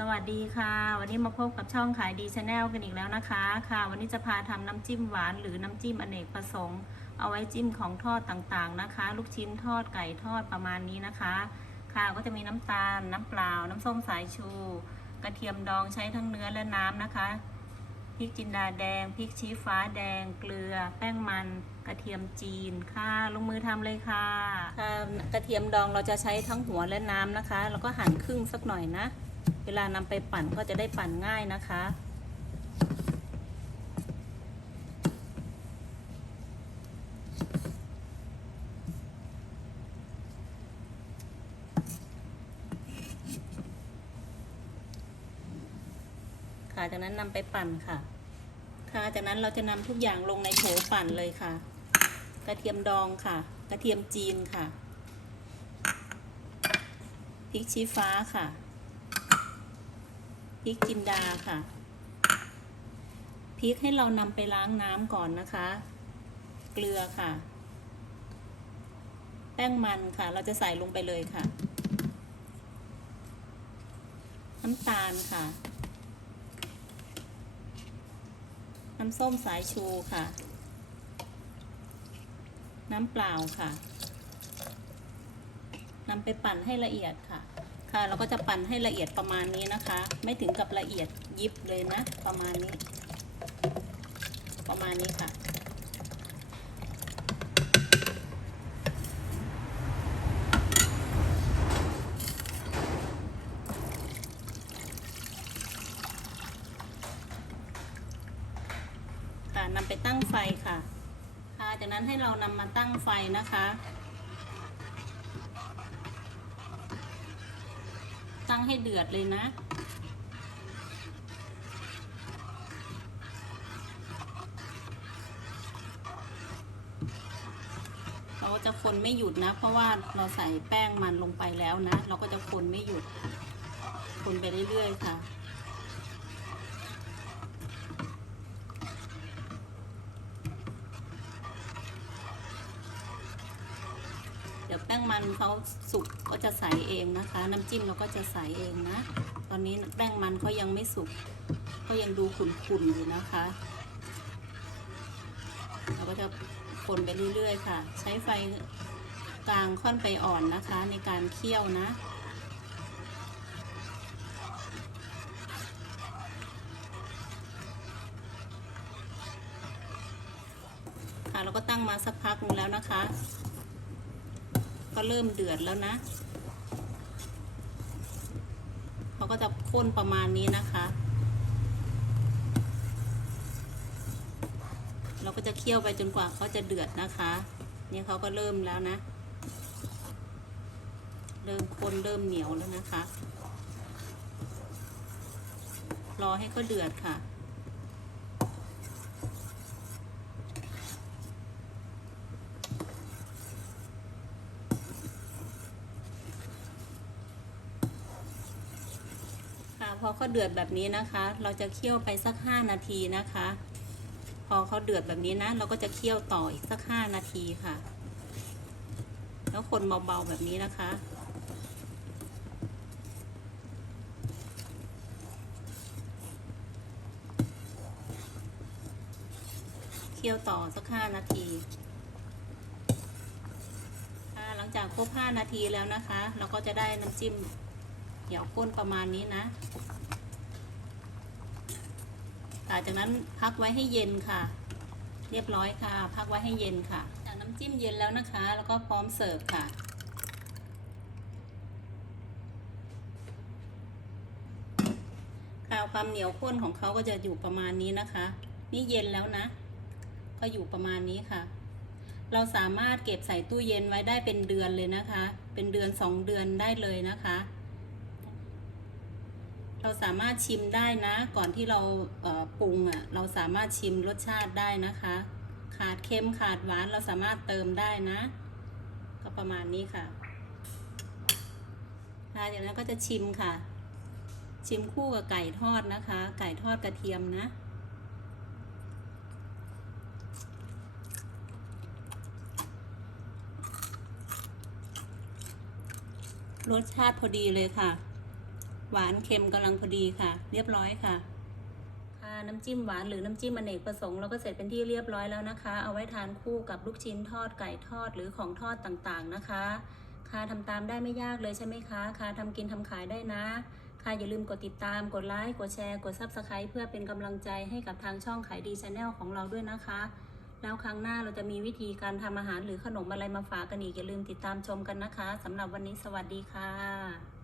สวัสดีค่ะ วันนี้มาพบกับช่องขายดีชาแนลกันอีกแล้วนะคะ ค่ะ วันนี้จะพาทำน้ำจิ้มหวานหรือน้ำจิ้มอเนกประสงค์ เอาไว้จิ้มของทอดต่างๆนะคะ ลูกชิ้นทอดไก่ทอดประมาณนี้นะคะ ค่ะก็จะมีน้ำตาล น้ำเปล่า น้ำส้มสายชู กระเทียมดองใช้ทั้งเนื้อและน้ำนะคะพริกจินดาแดงพริกชี้ฟ้าแดง เกลือ แป้งมัน กระเทียมจีนค่ะลงมือทำเลยค่ะค่ะ กระเทียมดองเราจะใช้ทั้งหัวและน้ำนะคะ แล้วก็หั่นครึ่งสักหน่อยนะ เวลานำไปปั่นก็จะได้ปั่นง่ายนะคะ ค่ะจากนั้นนำไปปั่นค่ะ ค่ะจากนั้นเราจะนำทุกอย่างลงในโถปั่นเลยค่ะ กระเทียมดองค่ะ กระเทียมจีนค่ะพริกชี้ฟ้าค่ะ ริกจินดาค่ะพริกให้เรานำไปล้างน้ำก่อนนะคะ เกลือค่ะ แป้งมันค่ะ เราจะใส่ลงไปเลยค่ะ น้ำตาลค่ะ น้ำส้มสายชูค่ะ น้ำเปล่าค่ะนำไปปั่นให้ละเอียดค่ะ ค่ะเราก็จะปั่นให้ละเอียดประมาณนี้นะคะ ไม่ถึงกับละเอียดยิบเลยนะ ประมาณนี้ ประมาณนี้ค่ะ ค่ะนำไปตั้งไฟค่ะค่ะจากนั้นให้เรานำมาตั้งไฟนะคะ ตั้งให้เดือดเลยนะ เราก็จะคนไม่หยุดนะ เพราะว่าเราใส่แป้งมันลงไปแล้วนะ เราก็จะคนไม่หยุด คนไปเรื่อยๆค่ะ ยวแป้งมันเขาสุกก็จะใสเองนะคะ น้ำจิ้มเราก็จะใสเองนะ ตอนนี้แป้งมันเขายังไม่สุก ก็ยังดูขุ่นๆอยู่นะคะ เราก็จะคนไปเรื่อยๆค่ะ ใช้ไฟกลางค่อนไปอ่อนนะคะ ในการเคี่ยวนะค่ะเราก็ตั้งมาสักพักนึงแล้วนะคะ ก็เริ่มเดือดแล้วนะ เขาก็จะข้นประมาณนี้นะคะ เราก็จะเคี่ยวไปจนกว่าเขาจะเดือดนะคะ นี่เขาก็เริ่มแล้วนะ เริ่มข้นเริ่มเหนียวแล้วนะคะ รอให้เขาเดือดค่ะ พอเขาเดือดแบบนี้นะคะ เราจะเคี่ยวไปสักห้านาทีนะคะ พอเขาเดือดแบบนี้นะ เราก็จะเคี่ยวต่ออีกสักห้านาทีค่ะ แล้วคนเบาๆแบบนี้นะคะ เคี่ยวต่อสักห้านาทีหลังจากครบห้านาทีแล้วนะคะ เราก็จะได้น้ำจิ้มเดี๋ยวข้นประมาณนี้นะ ค่ะจากนั้นพักไว้ให้เย็นค่ะ เรียบร้อยค่ะ พักไว้ให้เย็นค่ะ จากน้ำจิ้มเย็นแล้วนะคะ แล้วก็พร้อมเสิร์ฟค่ะค่ะความเหนียวข้นของเขาก็จะอยู่ประมาณนี้นะคะ นี่เย็นแล้วนะ ก็อยู่ประมาณนี้ค่ะ เราสามารถเก็บใส่ตู้เย็นไว้ได้เป็นเดือนเลยนะคะ เป็นเดือนสองเดือนได้เลยนะคะ เราสามารถชิมได้นะ ก่อนที่เราเปรุงอะเราสามารถชิมรสชาติได้นะคะ ขาดเค็มขาดหวานเราสามารถเติมได้นะ ก็ประมาณนี้ค่ะค่ะจากนั้นก็จะชิมค่ะ ชิมคู่กับไก่ทอดนะคะ ไก่ทอดกระเทียมนะรสชาติพอดีเลยค่ะ หวานเค็มกำลังพอดีค่ะ เรียบร้อยค่ะ ค่ะน้ำจิ้มหวานหรือน้ำจิ้มอเนกประสงค์เราก็เสร็จเป็นที่เรียบร้อยแล้วนะคะ เอาไว้ทานคู่กับลูกชิ้นทอดไก่ทอดหรือของทอดต่างๆนะคะ ค่ะทำตามได้ไม่ยากเลยใช่ไหมคะ ค่ะทำกินทำขายได้นะค่ะอย่าลืมกดติดตาม กดไลค์ กดแชร์ กด Subscribe เพื่อเป็นกำลังใจให้กับทางช่องขายดีชาแนลของเราด้วยนะคะ แล้วครั้งหน้าเราจะมีวิธีการทำอาหารหรือขนมอะไรมาฝากกันอีก อย่าลืมติดตามชมกันนะคะสำหรับวันนี้สวัสดีค่ะ